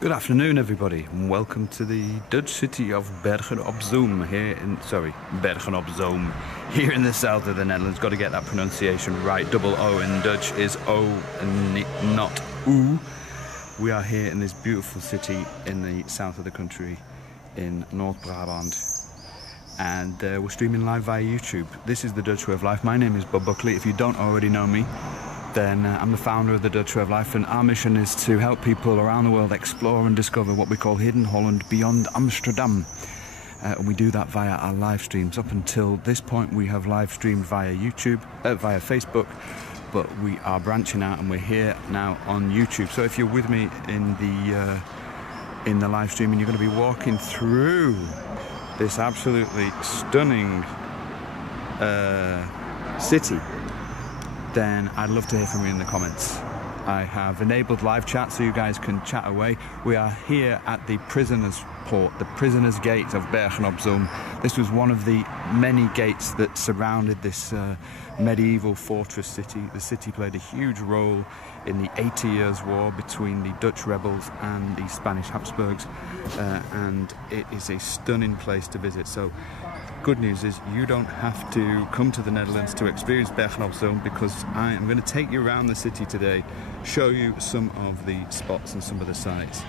Good afternoon, everybody, and welcome to the Dutch city of Bergen op Zoom Bergen op Zoom, here in the south of the Netherlands. Got to get that pronunciation right. Double O in Dutch is O and not U. We are here in this beautiful city in the south of the country, in North Brabant, and we're streaming live via YouTube. This is the Dutch Way of Life. My name is Bob Buckley. If you don't already know me, then I'm the founder of the Dutch Way of Life, and our mission is to help people around the world explore and discover what we call hidden Holland beyond Amsterdam. And we do that via our live streams. Up until this point, we have live streamed via YouTube, via Facebook, but we are branching out and we're here now on YouTube. So if you're with me in the live stream and you're going to be walking through this absolutely stunning city, then I'd love to hear from you in the comments. I have enabled live chat so you guys can chat away. We are here at the Prisoners' Port, the Prisoners' Gate of Bergen op Zoom. This was one of the many gates that surrounded this medieval fortress city. The city played a huge role in the 80 Years' War between the Dutch rebels and the Spanish Habsburgs, and it is a stunning place to visit. So good news is you don't have to come to the Netherlands to experience Bergen op Zoom, because I am going to take you around the city today, show you some of the spots and some of the sites,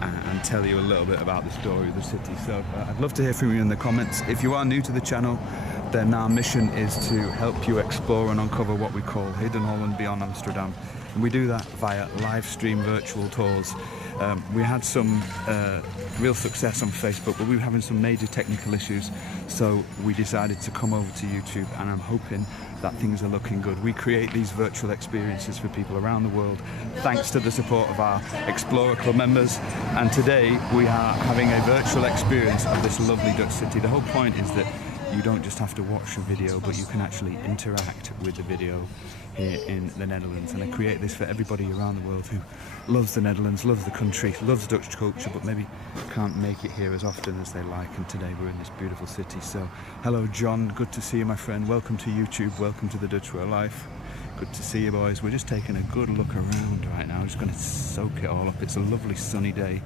and tell you a little bit about the story of the city. So I'd love to hear from you in the comments. If you are new to the channel, then our mission is to help you explore and uncover what we call hidden Holland beyond Amsterdam, and we do that via live stream virtual tours. We had some real success on Facebook, but we were having some major technical issues, so we decided to come over to YouTube, and I'm hoping that things are looking good. We create these virtual experiences for people around the world thanks to the support of our Explorer Club members, and today we are having a virtual experience of this lovely Dutch city. The whole point is that you don't just have to watch a video, but you can actually interact with the video here in the Netherlands. And I create this for everybody around the world who loves the Netherlands, loves the country, loves Dutch culture, but maybe can't make it here as often as they like. And today we're in this beautiful city. So hello John, good to see you, my friend. Welcome to YouTube, welcome to the Dutch Way of Life. Good to see you, boys. We're just taking a good look around right now. I'm just going to soak it all up. It's a lovely sunny day.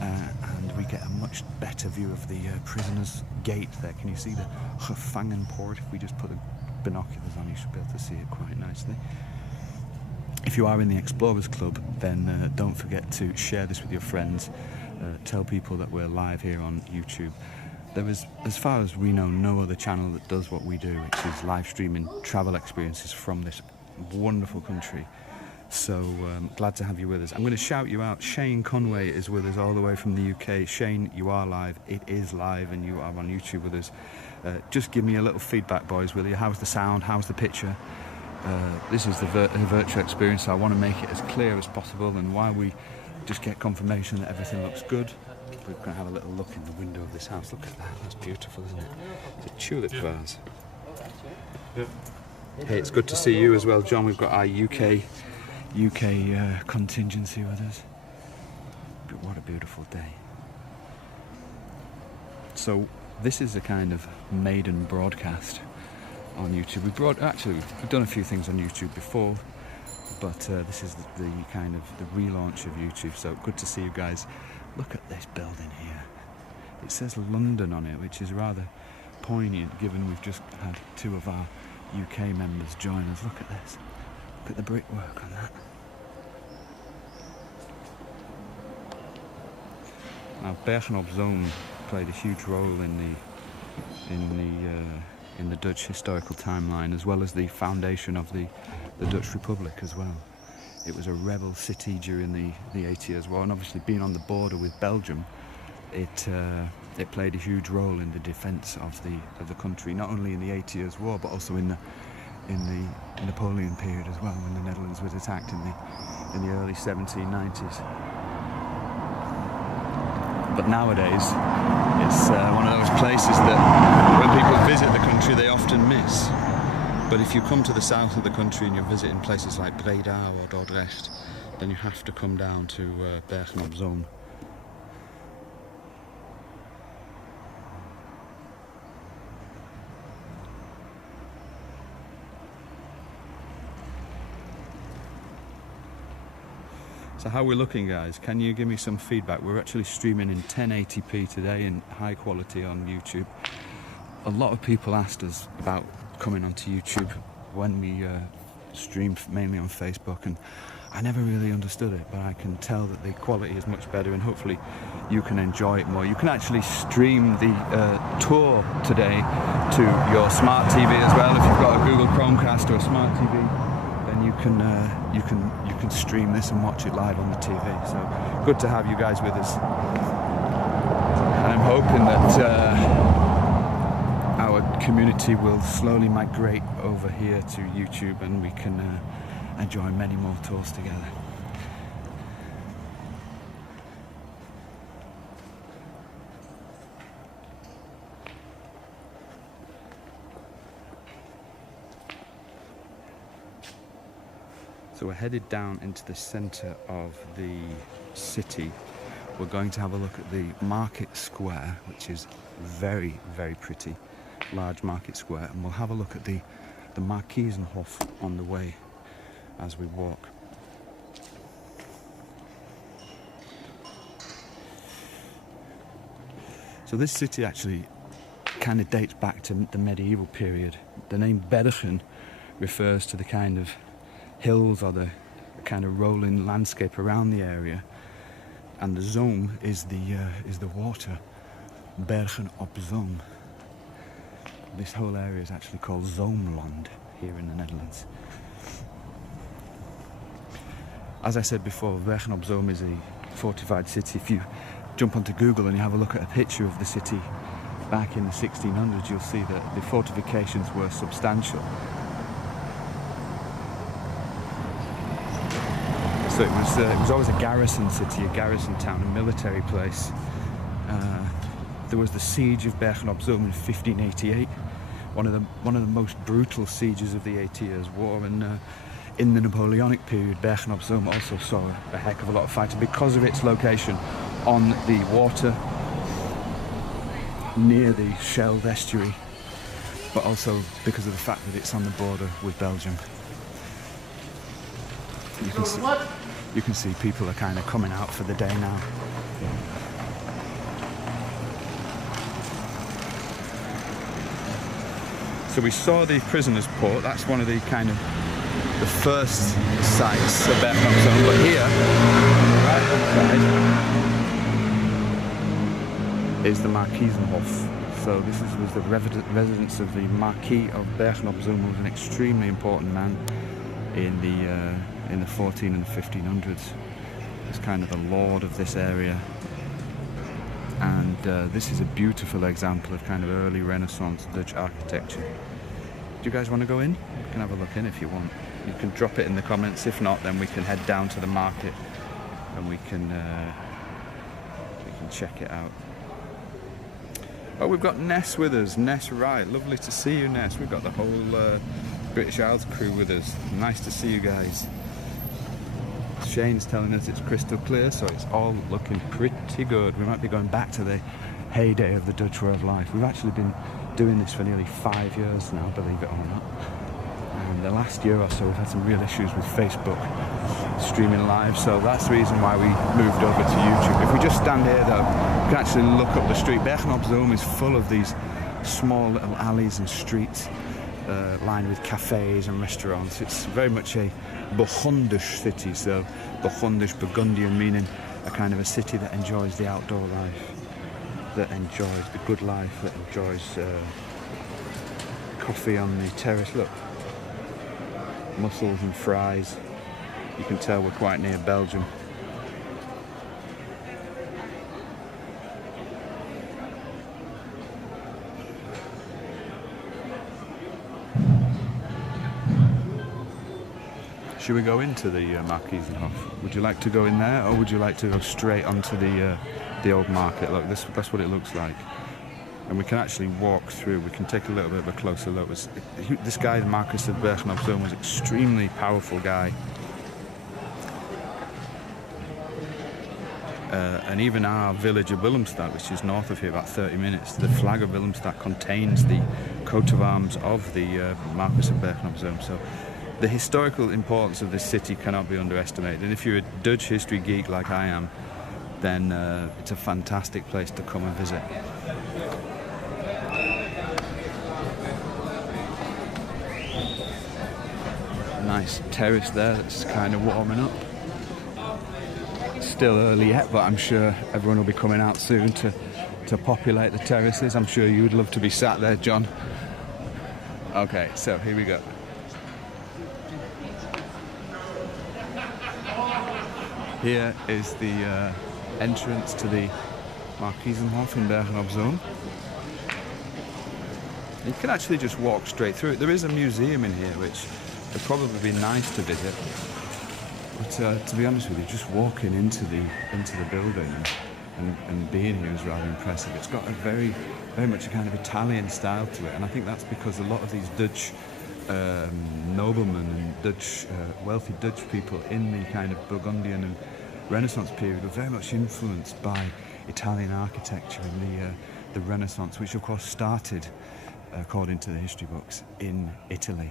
And we get a much better view of the Prisoners' Gate there. Can you see the Gevangenpoort? If we just put the binoculars on, you should be able to see it quite nicely. If you are in the Explorers Club, then don't forget to share this with your friends. Tell people that we're live here on YouTube. There is, as far as we know, no other channel that does what we do, which is live streaming travel experiences from this wonderful country. So glad to have you with us. I'm going to shout you out. Shane Conway is with us all the way from the UK. Shane, you are live. It is live, and you are on YouTube with us. Just give me a little feedback, boys, will you? How's the sound? How's the picture? This is the virtual experience, so I want to make it as clear as possible. And while we just get confirmation that everything looks good, we're going to have a little look in the window of this house. Look at that. That's beautiful, isn't it? It's a tulip vase. Hey, it's good to see you as well, John. We've got our UK contingency with us. But what a beautiful day. So this is a kind of maiden broadcast on YouTube. We've done a few things on YouTube before, but this is the kind of the relaunch of YouTube. So good to see you guys. Look at this building here. It says London on it, which is rather poignant given we've just had two of our UK members join us. Look at this. Look at the brickwork on that. Now, Bergen op Zoom played a huge role in the Dutch historical timeline, as well as the foundation of the Dutch Republic as well. It was a rebel city during the 80 Years' War, and obviously being on the border with Belgium, it played a huge role in the defence of the country, not only in the 80 Years' War, but also in the Napoleon period as well, when the Netherlands was attacked in the early 1790s. But nowadays, it's one of those places that when people visit the country, they often miss. But if you come to the south of the country and you're visiting places like Breda or Dordrecht, then you have to come down to Bergen op Zoom. So how are we looking, guys? Can you give me some feedback? We're actually streaming in 1080p today in high quality on YouTube. A lot of people asked us about coming onto YouTube when we stream mainly on Facebook, and I never really understood it, but I can tell that the quality is much better, and hopefully you can enjoy it more. You can actually stream the tour today to your smart TV as well. If you've got a Google Chromecast or a smart TV, then you can stream this and watch it live on the TV. So good to have you guys with us. And I'm hoping that our community will slowly migrate over here to YouTube, and we can enjoy many more tours together. So we're headed down into the centre of the city. We're going to have a look at the market square, which is very, very pretty, large market square, and we'll have a look at the Markiezenhof on the way as we walk. So this city actually kind of dates back to the medieval period. The name Bergen refers to the kind of hills or the kind of rolling landscape around the area, and the zoom is the water. Bergen op Zoom. This whole area is actually called Zoomland here in the Netherlands. As I said before, Bergen op Zoom is a fortified city. If you jump onto Google and you have a look at a picture of the city back in the 1600s, you'll see that the fortifications were substantial. So it was always a garrison city, a garrison town, a military place. There was the siege of Bergen op Zoom in 1588, one of the most brutal sieges of the 80 Years' War, and in the Napoleonic period, Bergen op Zoom also saw a heck of a lot of fighting because of its location on the water near the Scheldt estuary, but also because of the fact that it's on the border with Belgium. You can see people are kind of coming out for the day now. So we saw the prisoners' port. That's one of the kind of the first sites of Bergen op Zoom. But here, on the right hand side, is the Markiezenhof. So this was the residence of the Marquis of Bergen op Zoom, who was an extremely important man in the 14 and the 1500s. He's kind of the lord of this area, and this is a beautiful example of kind of early Renaissance Dutch architecture. Do you guys want to go in? You can have a look in if you want. You can drop it in the comments. If not, then we can head down to the market and we can check it out. Oh, we've got Ness with us. Ness Wright, lovely to see you, Ness. We've got the whole British Isles crew with us. Nice to see you guys. Shane's telling us it's crystal clear, so it's all looking pretty good. We might be going back to the heyday of the Dutch way of life. We've actually been doing this for nearly 5 years now, believe it or not. And the last year or so we've had some real issues with Facebook streaming live, so that's the reason why we moved over to YouTube. If we just stand here though, you can actually look up the street. Bergen op Zoom is full of these small little alleys and streets lined with cafes and restaurants. It's very much a Burgundish city, so Burgundish, Burgundian, meaning a kind of a city that enjoys the outdoor life, that enjoys the good life, that enjoys coffee on the terrace. Look, mussels and fries. You can tell we're quite near Belgium. Should we go into the Markiezenhof? Would you like to go in there, or would you like to go straight onto the old market? Look, that's what it looks like. And we can actually walk through. We can take a little bit of a closer look. This guy, the Marquis of Bergen op Zoom, was an extremely powerful guy. And even our village of Willemstad, which is north of here, about 30 minutes, the flag of Willemstad contains the coat of arms of the Marquis of Bergen op Zoom. So the historical importance of this city cannot be underestimated. And if you're a Dutch history geek like I am, then it's a fantastic place to come and visit. Nice terrace there that's kind of warming up. Still early yet, but I'm sure everyone will be coming out soon to populate the terraces. I'm sure you'd love to be sat there, John. Okay, so here we go. Here is the entrance to the Markiezenhof in Bergen op Zoom. You can actually just walk straight through it. There is a museum in here which would probably be nice to visit. But to be honest with you, just walking into the building and being here is rather impressive. It's got a very much a kind of Italian style to it, and I think that's because a lot of these Dutch noblemen and Dutch wealthy Dutch people in the kind of Burgundian and Renaissance period were very much influenced by Italian architecture in the Renaissance, which of course started, according to the history books, in Italy.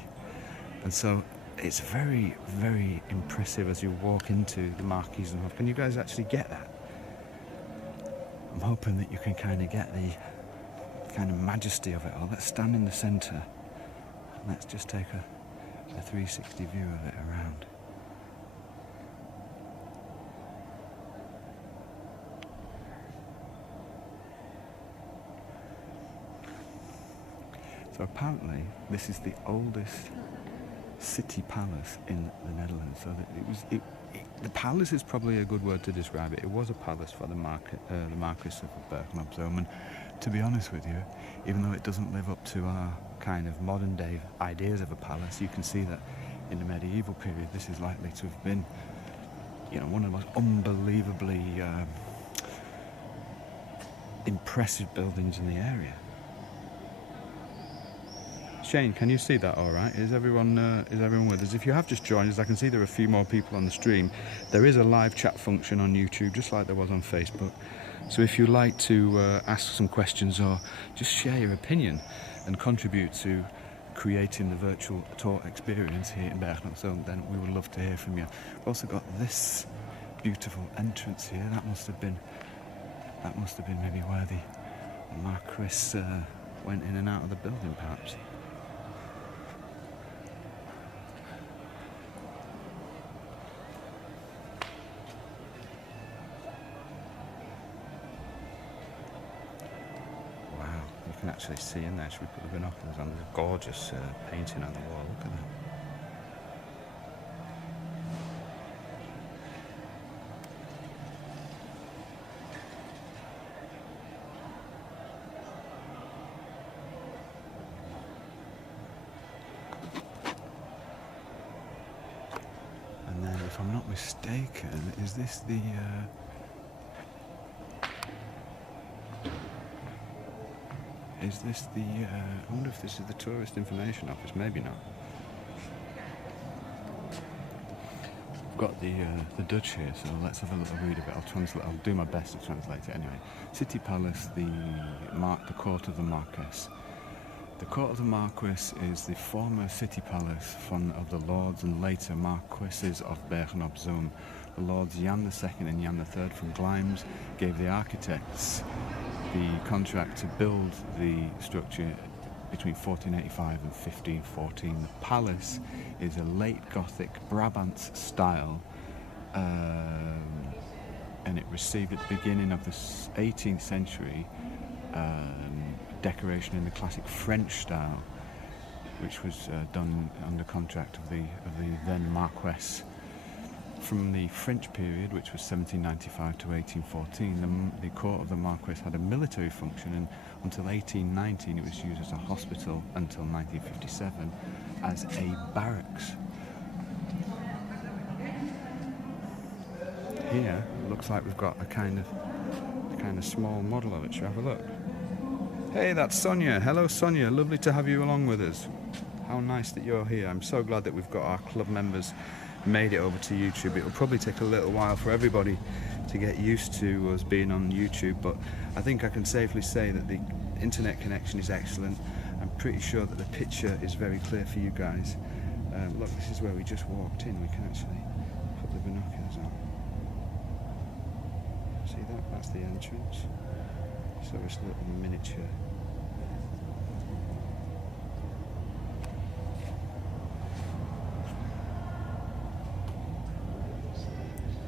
And so it's very, very impressive as you walk into the Markiezenhof. Can you guys actually get that? I'm hoping that you can kind of get the kind of majesty of it all. Let's stand in the centre. Let's just take a 360 view of it around. So apparently this is the oldest city palace in the Netherlands. So that the palace is probably a good word to describe it. It was a palace for the Marquis of Bergen op Zoom, and to be honest with you, even though it doesn't live up to our kind of modern day ideas of a palace, you can see that in the medieval period this is likely to have been, you know, one of the most unbelievably impressive buildings in the area. Shane, can you see that all right? Is everyone with us? If you have just joined us, I can see there are a few more people on the stream. There is a live chat function on YouTube, just like there was on Facebook. So if you'd like to ask some questions or just share your opinion and contribute to creating the virtual tour experience here in Bergen op Zoom, then we would love to hear from you. We've also got this beautiful entrance here. That must have been maybe where the Marquis went in and out of the building, perhaps. You can actually see in there. Should we put the binoculars on? There's a gorgeous painting on the wall. Look at that. And then, if I'm not mistaken, is this the... I wonder if this is the Tourist Information Office. Maybe not. I've got the Dutch here, so let's have a little read of it. I'll do my best to translate it anyway. City Palace, the Court of the Marquis. The Court of the Marquis is the former city palace of the Lords and later Marquises of Bergen op Zoom. The Lords Jan II and Jan III from Glijms gave the architects the contract to build the structure between 1485 and 1514. The palace is a late Gothic Brabant style, and it received at the beginning of the 18th century decoration in the classic French style, which was done under contract of the then Marquess. From the French period, which was 1795 to 1814, the court of the Marquis had a military function, and until 1819 it was used as a hospital until 1957 as a barracks. Here it looks like we've got a kind of small model of it. Shall we have a look? Hey, that's Sonia. Hello, Sonia. Lovely to have you along with us. How nice that you're here. I'm so glad that we've got our club members made it over to YouTube. It will probably take a little while for everybody to get used to us being on YouTube, but I think I can safely say that the internet connection is excellent. I'm pretty sure that the picture is very clear for you guys, Look, this is where we just walked in. We can actually put the binoculars on. See that? That's the entrance. So it's a little miniature.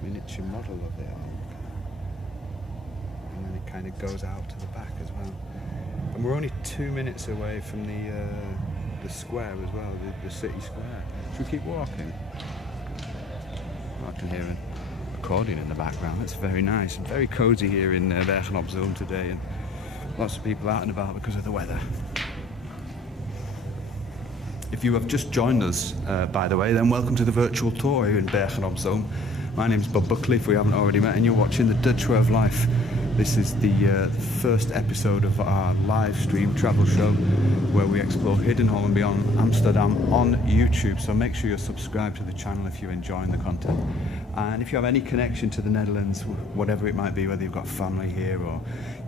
Miniature model of the ark. And then it kind of goes out to the back as well. And we're only 2 minutes away from the square as well, the city square. Should we keep walking? Oh, I can hear an accordion in the background. That's very nice and very cosy here in Bergen op Zoom today, and lots of people out and about because of the weather. If you have just joined us, by the way, then welcome to the virtual tour here in Bergen op Zoom. My name is Bob Buckley, if we haven't already met, and you're watching the Dutch Way of Life. This is the first episode of our live stream travel show where we explore hidden Holland beyond Amsterdam on YouTube. So make sure you're subscribed to the channel if you're enjoying the content. And if you have any connection to the Netherlands, whatever it might be, whether you've got family here or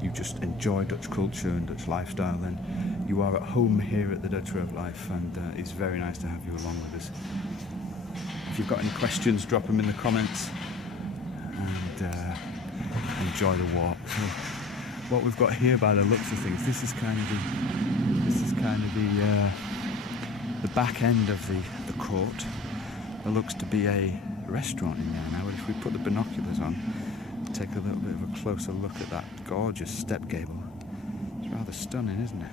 you just enjoy Dutch culture and Dutch lifestyle, then you are at home here at the Dutch Way of Life, and it's very nice to have you along with us. If you've got any questions, drop them in the comments, and enjoy the walk. So what we've got here, by the looks of things, this is kind of the back end of the court. There looks to be a restaurant in there now. If we put the binoculars on, take a little bit of a closer look at that gorgeous step gable. It's rather stunning, isn't it?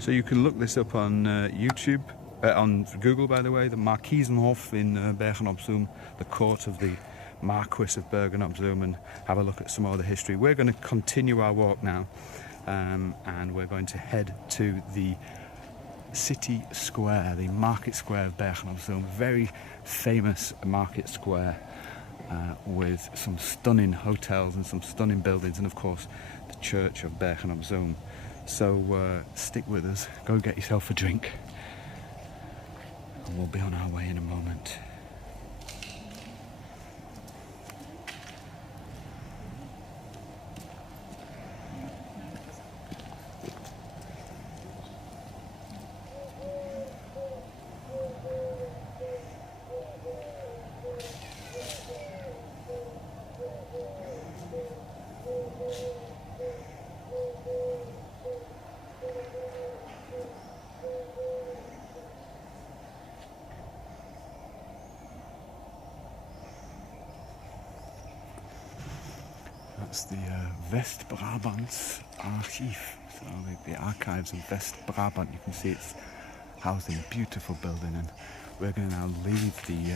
So you can look this up on YouTube, on Google, by the way, the Markiezenhof in Bergen op Zoom, the court of the Marquis of Bergen op Zoom, and have a look at some of the history. We're going to continue our walk now, and we're going to head to the city square, the market square of Bergen op Zoom, very famous market square with some stunning hotels and some stunning buildings, and of course the church of Bergen op Zoom. So stick with us, go get yourself a drink, and we'll be on our way in a moment. That's the West-Brabants Archief, so the archives of West-Brabant. You can see it's housed in a beautiful building, and we're going to now leave the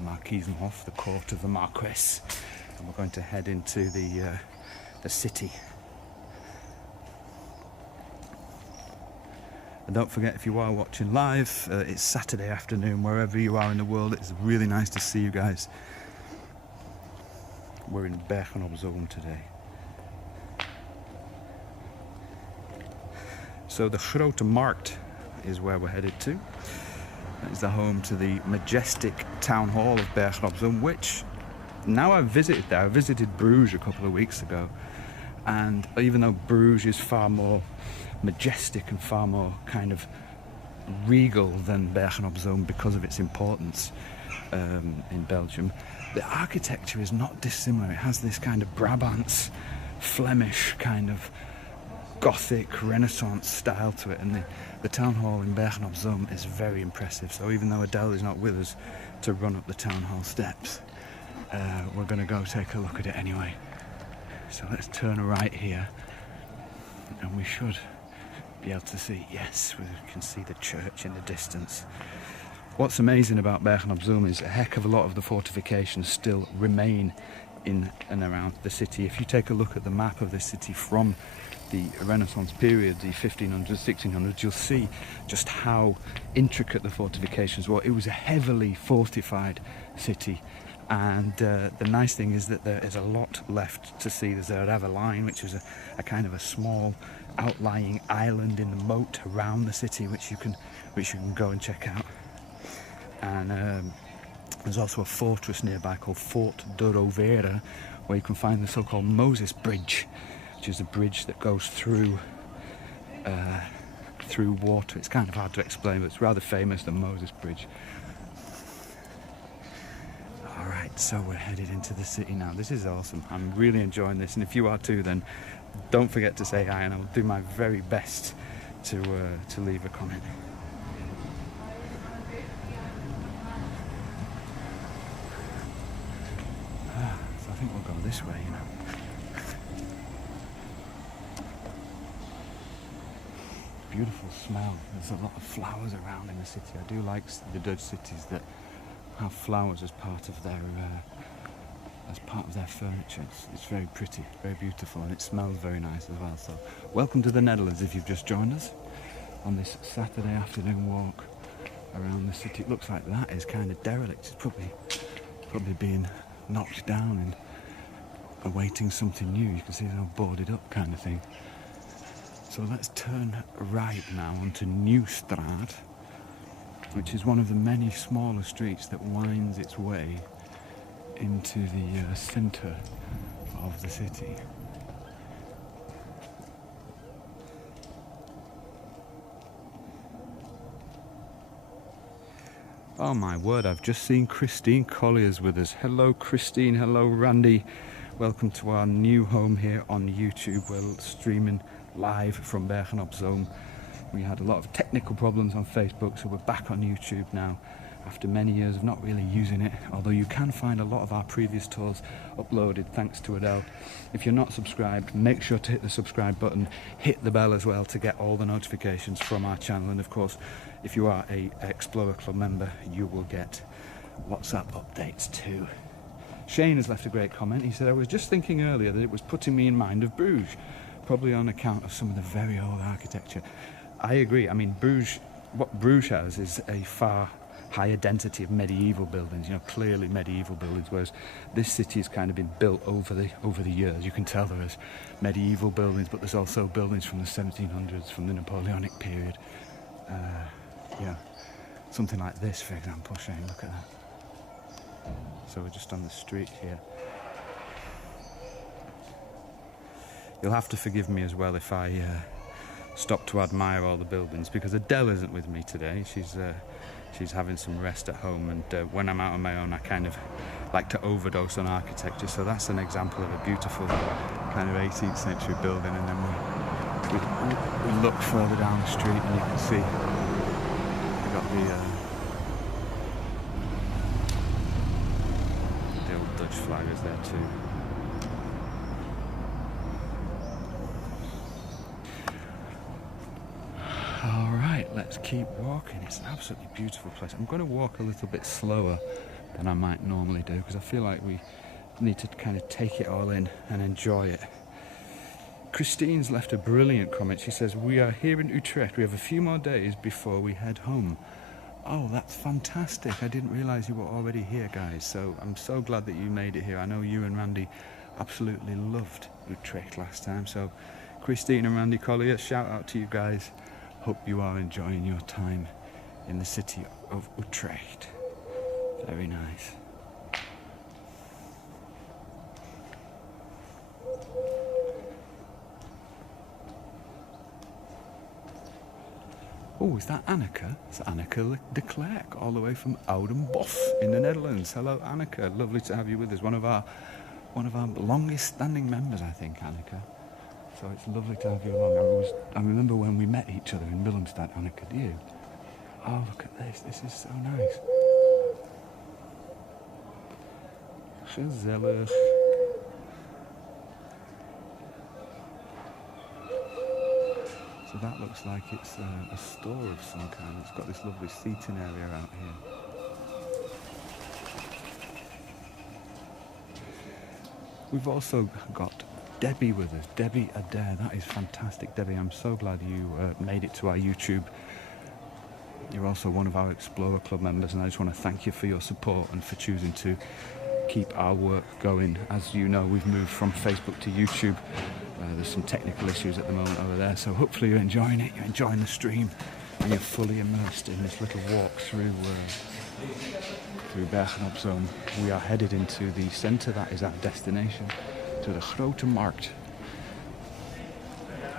Markiezenhof, the court of the Marquis, and we're going to head into the city. And don't forget, if you are watching live, it's Saturday afternoon, wherever you are in the world. It's really nice to see you guys. We're in Bergen op Zoom today. So the Grote Markt is where we're headed to. That is the home to the majestic town hall of Bergen op Zoom, which now I've visited there. I visited Bruges a couple of weeks ago, and even though Bruges is far more majestic and far more kind of regal than Bergen op Zoom because of its importance in Belgium, the architecture is not dissimilar. It has this kind of Brabants, Flemish kind of Gothic Renaissance style to it, and the town hall in Bergen op Zoom is very impressive. So even though Adele is not with us to run up the town hall steps, we're going to go take a look at it anyway. So let's turn right here, and we should be able to see, yes, we can see the church in the distance. What's amazing about Bergen op Zoom is a heck of a lot of the fortifications still remain in and around the city. If you take a look at the map of the city from the Renaissance period, the 1500s, 1600s, you'll see just how intricate the fortifications were. It was a heavily fortified city, And the nice thing is that there is a lot left to see. There's a River Line, which is a kind of a small outlying island in the moat around the city, which you can go and check out. And there's also a fortress nearby called Fort de Rovere, where you can find the so-called Moses Bridge, which is a bridge that goes through water. It's kind of hard to explain, but it's rather famous, the Moses Bridge. Alright, so we're headed into the city now. This is awesome. I'm really enjoying this, and if you are too, then don't forget to say hi, and I'll do my very best to leave a comment. So I think we'll go this way, you know. Beautiful smell. There's a lot of flowers around in the city. I do like the Dutch cities that have flowers as part of their furniture. It's very pretty, very beautiful, and it smells very nice as well. So welcome to the Netherlands if you've just joined us on this Saturday afternoon walk around the city. It looks like that is kind of derelict. It's probably being knocked down and awaiting something new. You can see it's all boarded up kind of thing. So let's turn right now onto Nieuwstraat, which is one of the many smaller streets that winds its way into the centre of the city. Oh my word, I've just seen Christine Collier's with us. Hello Christine, hello Randy. Welcome to our new home here on YouTube. We're streaming live from Bergen op Zoom. We had a lot of technical problems on Facebook, so we're back on YouTube now after many years of not really using it, although you can find a lot of our previous tours uploaded thanks to Adele. If you're not subscribed, make sure to hit the subscribe button, hit the bell as well to get all the notifications from our channel, and of course if you are a Explorer Club member you will get WhatsApp updates too. Shane has left a great comment. He said, I was just thinking earlier that it was putting me in mind of Bruges, probably on account of some of the very old architecture. I agree. I mean, what Bruges has is a far higher density of medieval buildings, you know, clearly medieval buildings, whereas this city has kind of been built over the years. You can tell there is medieval buildings, but there's also buildings from the 1700s, from the Napoleonic period. Yeah, something like this, for example. Shane, look at that. So we're just on the street here. You'll have to forgive me as well if I stop to admire all the buildings, because Adele isn't with me today. She's having some rest at home, and when I'm out on my own I kind of like to overdose on architecture. So that's an example of a beautiful kind of 18th century building, and then we look further down the street and you can see we've got the old Dutch flag is there too. Alright, let's keep walking. It's an absolutely beautiful place. I'm going to walk a little bit slower than I might normally do, because I feel like we need to kind of take it all in and enjoy it. Christine's left a brilliant comment. She says, we are here in Utrecht. We have a few more days before we head home. Oh, that's fantastic. I didn't realise you were already here, guys. So I'm so glad that you made it here. I know you and Randy absolutely loved Utrecht last time. So Christine and Randy Collier, shout out to you guys. Hope you are enjoying your time in the city of Utrecht. Very nice. Oh, is that Anneke? It's Anneke de Klerk, all the way from Oudenbosch in the Netherlands. Hello, Anneke. Lovely to have you with us. One of our longest standing members, I think, Anneke. So it's lovely to have you along. I remember when we met each other in Willemstad, Anneke, do you? Oh, look at this. This is so nice. Gezellig. So that looks like it's a store of some kind. It's got this lovely seating area out here. We've also got Debbie with us, Debbie Adair. That is fantastic, Debbie. I'm so glad you made it to our YouTube. You're also one of our Explorer Club members, and I just want to thank you for your support and for choosing to keep our work going. As you know, we've moved from Facebook to YouTube. There's some technical issues at the moment over there, so hopefully you're enjoying it, you're enjoying the stream, and you're fully immersed in this little walk through Bergen op Zoom. We are headed into the centre, that is our destination, to the Grote Markt.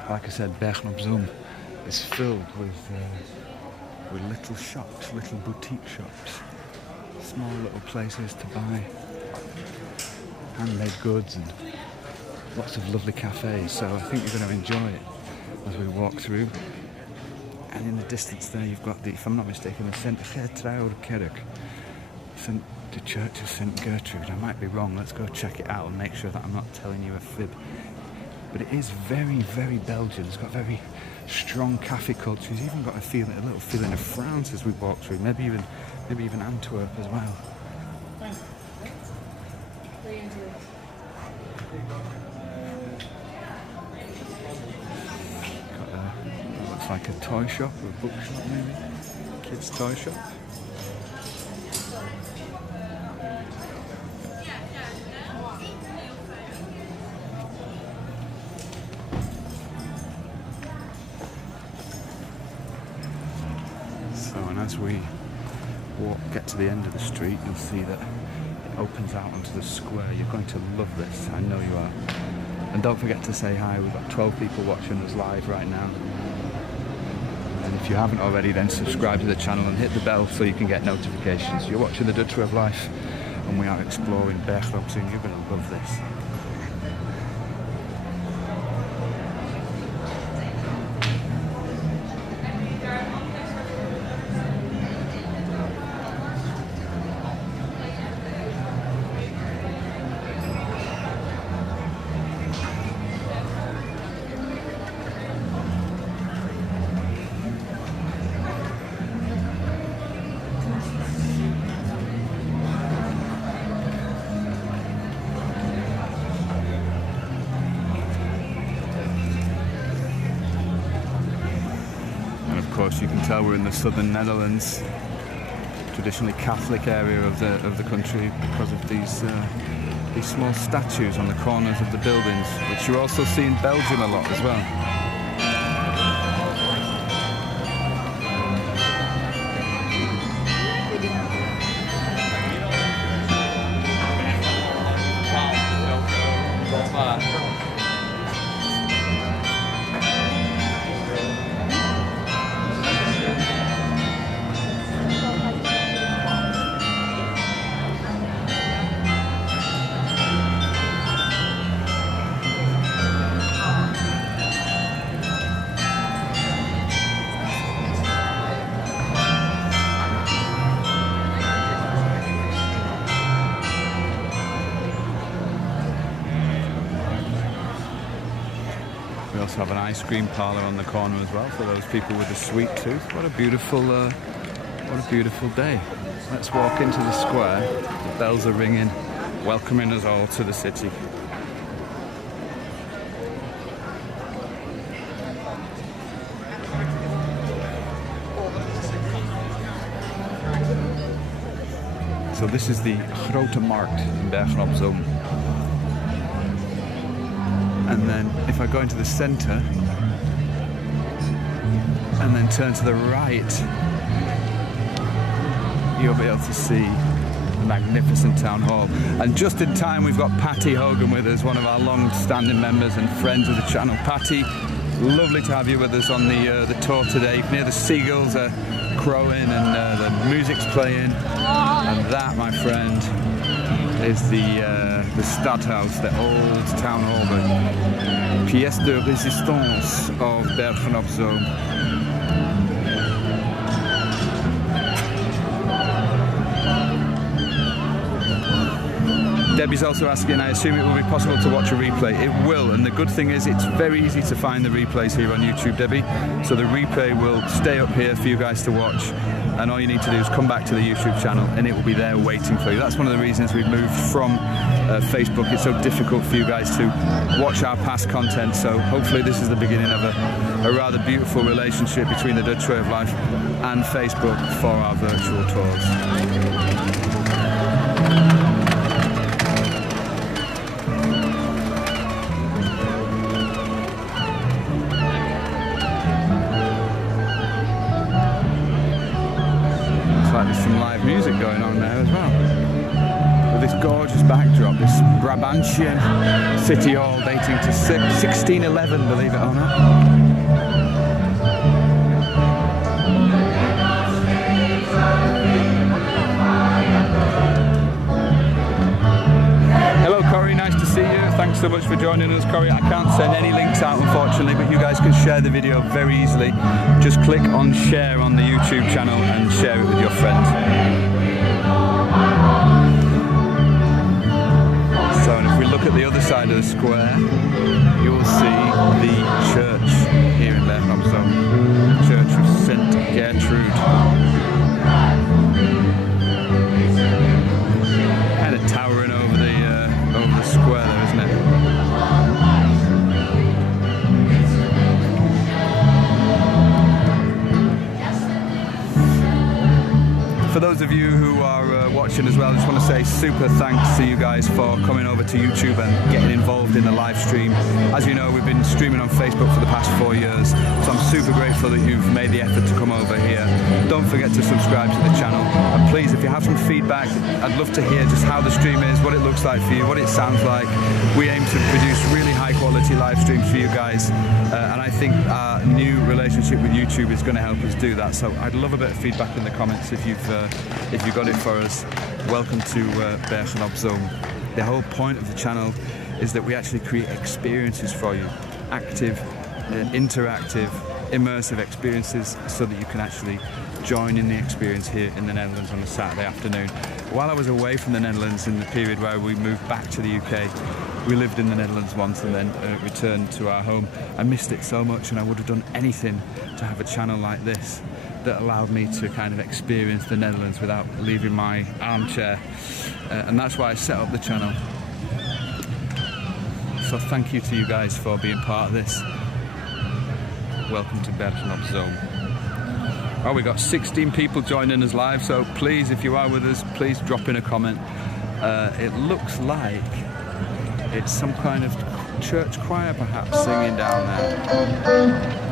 Like I said, Bergen op Zoom is filled with little shops, little boutique shops, small little places to buy handmade goods and lots of lovely cafes, so I think you're going to enjoy it as we walk through. And in the distance there you've got the, if I'm not mistaken, the St. Gertruidekerk, the Church of St. Gertrude. I might be wrong, let's go check it out and make sure that I'm not telling you a fib. But it is very, very Belgian. It's got very strong cafe culture. It's even got a little feeling of France as we walk through, maybe even Antwerp as well. Looks like a toy shop or a bookshop, maybe. Kids' toy shop. So, and as we get to the end of the street, you'll see that it opens out onto the square. You're going to love this, I know you are. And don't forget to say hi. We've got 12 people watching us live right now. And if you haven't already, then subscribe to the channel and hit the bell so you can get notifications. You're watching the Dutch Way of Life, and we are exploring Bergen op Zoom. You're going to love this. Of course, you can tell we're in the southern Netherlands, traditionally Catholic area of the country, because of these small statues on the corners of the buildings, which you also see in Belgium a lot as well. We also have an ice cream parlour on the corner as well for those people with a sweet tooth. What a beautiful day. Let's walk into the square. The bells are ringing, welcoming us all to the city. So this is the Grote Markt in Bergen op Zoom. And then if I go into the centre and then turn to the right, you'll be able to see the magnificent town hall. And just in time, we've got Patty Hogan with us, one of our long-standing members and friends of the channel. Patty, lovely to have you with us on the tour today. You can hear the seagulls are crowing and the music's playing. And that, my friend, is the Stadhuis, the old town hall, the pièce de résistance of Bergen op Zoom. Debbie's also asking, I assume it will be possible to watch a replay. It will, and the good thing is it's very easy to find the replays here on YouTube, Debbie. So the replay will stay up here for you guys to watch, and all you need to do is come back to the YouTube channel and it will be there waiting for you. That's one of the reasons we've moved from Facebook. It's so difficult for you guys to watch our past content, so hopefully this is the beginning of a rather beautiful relationship between the Dutch Way of Life and Facebook for our virtual tours. backdrop, this Brabantian city hall dating to 1611, believe it or not. Thanks so much for joining us, Corey. I can't send any links out, unfortunately, but you guys can share the video very easily. Just click on share on the YouTube channel and share it with your friends. So, and if we look at the other side of the square, you will see the church here in Bergen, Church of St. Gertrude. Kind of towering over the square there, isn't it? For those of you who are watching as well, I just want to say super thanks to you guys for coming over to YouTube and getting involved in the live stream. As you know, we've been streaming on Facebook for the past 4 years, so I'm super grateful that you've made the effort to come over here. Don't forget to subscribe to the channel, and please, if you have some feedback, I'd love to hear just how the stream is, what it looks like for you, what it sounds like. We aim to produce really high quality live streams for you guys, and I think our new relationship with YouTube is going to help us do that. So I'd love a bit of feedback in the comments if you've got it for us. Welcome to Bergen op Zoom. The whole point of the channel is that we actually create experiences for you, active, interactive, immersive experiences, so that you can actually join in the experience here in the Netherlands on a Saturday afternoon. While I was away from the Netherlands in the period where we moved back to the UK, we lived in the Netherlands once and then returned to our home. I missed it so much, and I would have done anything to have a channel like this that allowed me to kind of experience the Netherlands without leaving my armchair, and that's why I set up the channel. So thank you to you guys for being part of this. Welcome to Bergen op Zoom. Oh, we got 16 people joining us live, so please, if you are with us, please drop in a comment. It looks like it's some kind of church choir perhaps singing down there.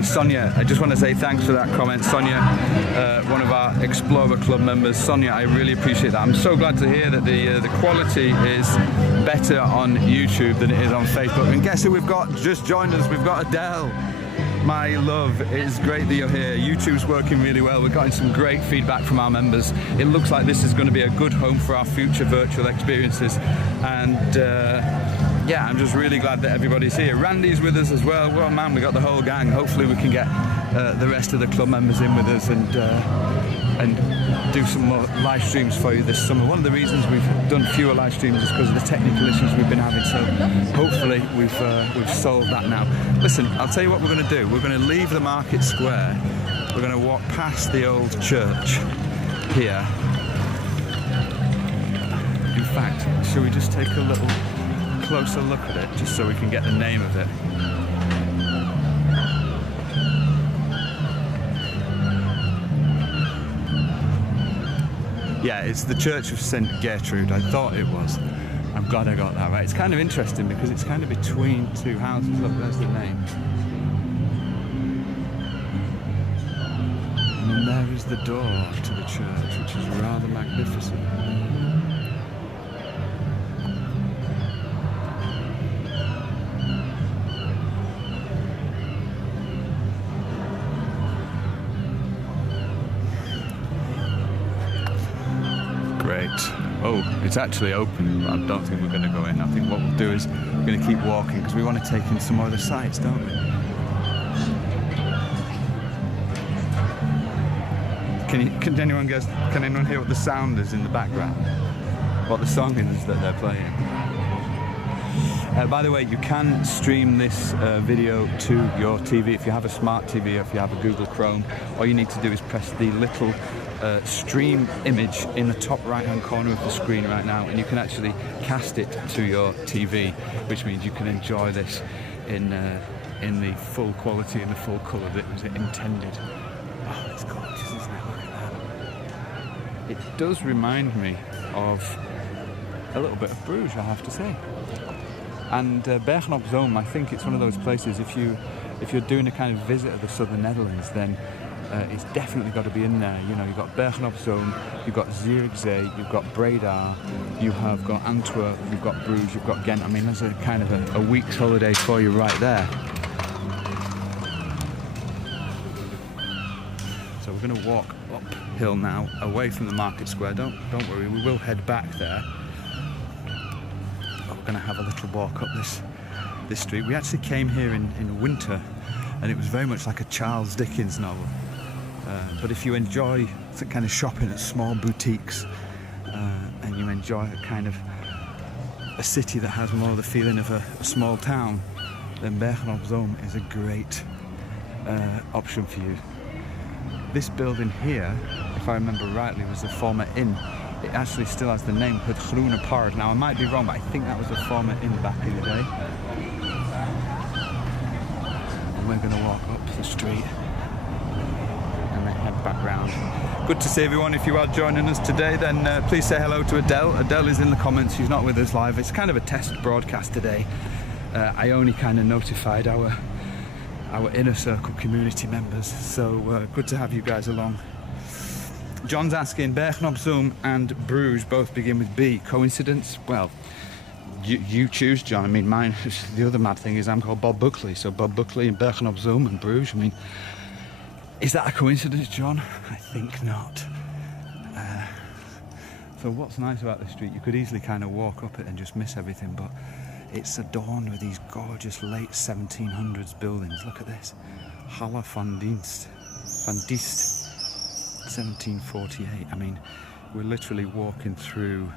Sonia, I just want to say thanks for that comment. Sonia, one of our Explorer Club members. Sonia, I really appreciate that. I'm so glad to hear that the quality is better on YouTube than it is on Facebook. And guess who we've got just joined us? We've got Adele. My love, it is great that you're here. YouTube's working really well. We're getting some great feedback from our members. It looks like this is going to be a good home for our future virtual experiences. And yeah, I'm just really glad that everybody's here. Randy's with us as well. Well, man, we got the whole gang. Hopefully we can get the rest of the club members in with us and do some more live streams for you this summer. One of the reasons we've done fewer live streams is because of the technical issues we've been having. So hopefully we've solved that now. Listen, I'll tell you what we're going to do. We're going to leave the market square. We're going to walk past the old church here. In fact, shall we just take a little closer look at it, just so we can get the name of it? Yeah, it's the Church of St. Gertrude. I thought it was. I'm glad I got that right. It's kind of interesting because it's kind of between two houses. Look, there's the name. And then there is the door to the church, which is rather magnificent. Great. Oh, it's actually open. I don't think we're going to go in. I think what we'll do is we're going to keep walking because we want to take in some more of the sights, don't we? Can anyone guess? Can anyone hear what the sound is in the background? What the song is that they're playing? By the way, you can stream this video to your TV if you have a smart TV or if you have a Google Chrome. All you need to do is press the little stream image in the top right-hand corner of the screen right now, and you can actually cast it to your TV, which means you can enjoy this in the full quality and the full colour that was intended. Oh, it's gorgeous, isn't it? Look at that. It does remind me of a little bit of Bruges, I have to say. And Bergen op Zoom, I think it's one of those places, if you're doing a kind of visit of the southern Netherlands, then it's definitely got to be in there. You know, you've got Bergen op Zoom, you've got Zierikzee, you've got Breda, you have got Antwerp, you've got Bruges, you've got Ghent. I mean, there's a kind of a week's holiday for you right there. So we're going to walk uphill now, away from the market square. Don't worry, we will head back there. But we're going to have a little walk up this street. We actually came here in winter, and it was very much like a Charles Dickens novel. But if you enjoy the kind of shopping at small boutiques, and you enjoy a kind of a city that has more of the feeling of a small town, then Bergen op Zoom is a great option for you. This building here, if I remember rightly, was the former inn. It actually still has the name Het Groene Paard. Now I might be wrong, but I think that was the former inn back in the day. And we're going to walk up the street and then head back round. Good to see everyone. If you are joining us today, then please say hello to Adele. Adele is in the comments. She's not with us live. It's kind of a test broadcast today. I only kind of notified our inner circle community members, so good to have you guys along. John's asking, Bergen op Zoom and Bruges both begin with B. Coincidence? Well, you choose, John. I mean, mine, the other mad thing is I'm called Bob Buckley, so Bob Buckley and Bergen op Zoom and Bruges. I mean, is that a coincidence, John? I think not. So what's nice about this street, you could easily kind of walk up it and just miss everything, but it's adorned with these gorgeous late 1700s buildings. Look at this. Halle van Dienst. 1748. I mean, we're literally walking through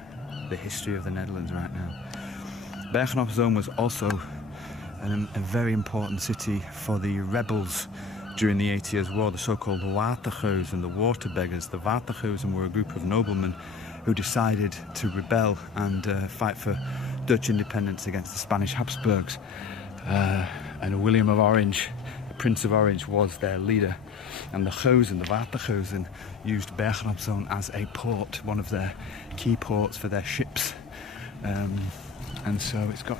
the history of the Netherlands right now. Bergen op Zoom was also a very important city for the rebels during the 8 Years' War, the so-called Watergeuzen, the water beggars. The Watergeuzen were a group of noblemen who decided to rebel and fight for Dutch independence against the Spanish Habsburgs, and William of Orange, the Prince of Orange, was their leader. And the Watergeuzen, used Bergen op Zoom as a port, one of their key ports for their ships, and so it's got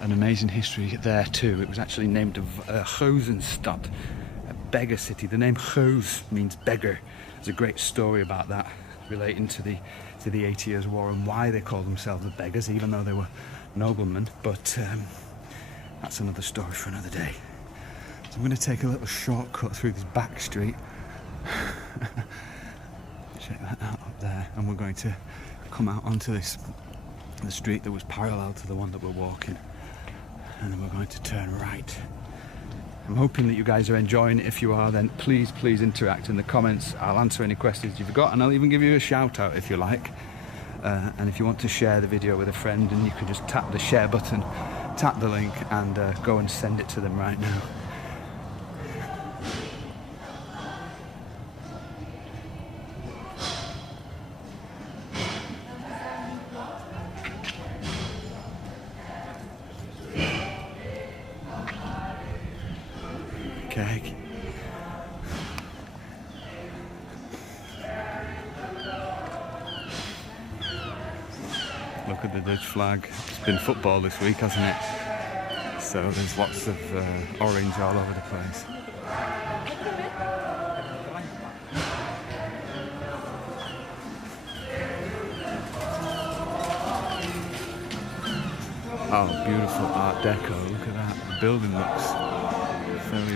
an amazing history there too. It was actually named Geuzenstad, a beggar city. The name Geus means beggar. There's a great story about that, relating to the 8 Years' War and why they called themselves the beggars, even though they were noblemen. But that's another story for another day. So I'm going to take a little shortcut through this back street. Check that out up there, and we're going to come out onto the street that was parallel to the one that we're walking, and then we're going to turn right. I'm hoping that you guys are enjoying it. If you are, then please interact in the comments. I'll answer any questions you've got, and I'll even give you a shout out if you like. And if you want to share the video with a friend, then you can just tap the share button, tap the link, and go and send it to them right now. Kijk. Look at the Dutch flag. It's been football this week, hasn't it? So there's lots of orange all over the place. Oh, beautiful Art Deco. Look at that. The building looks fairly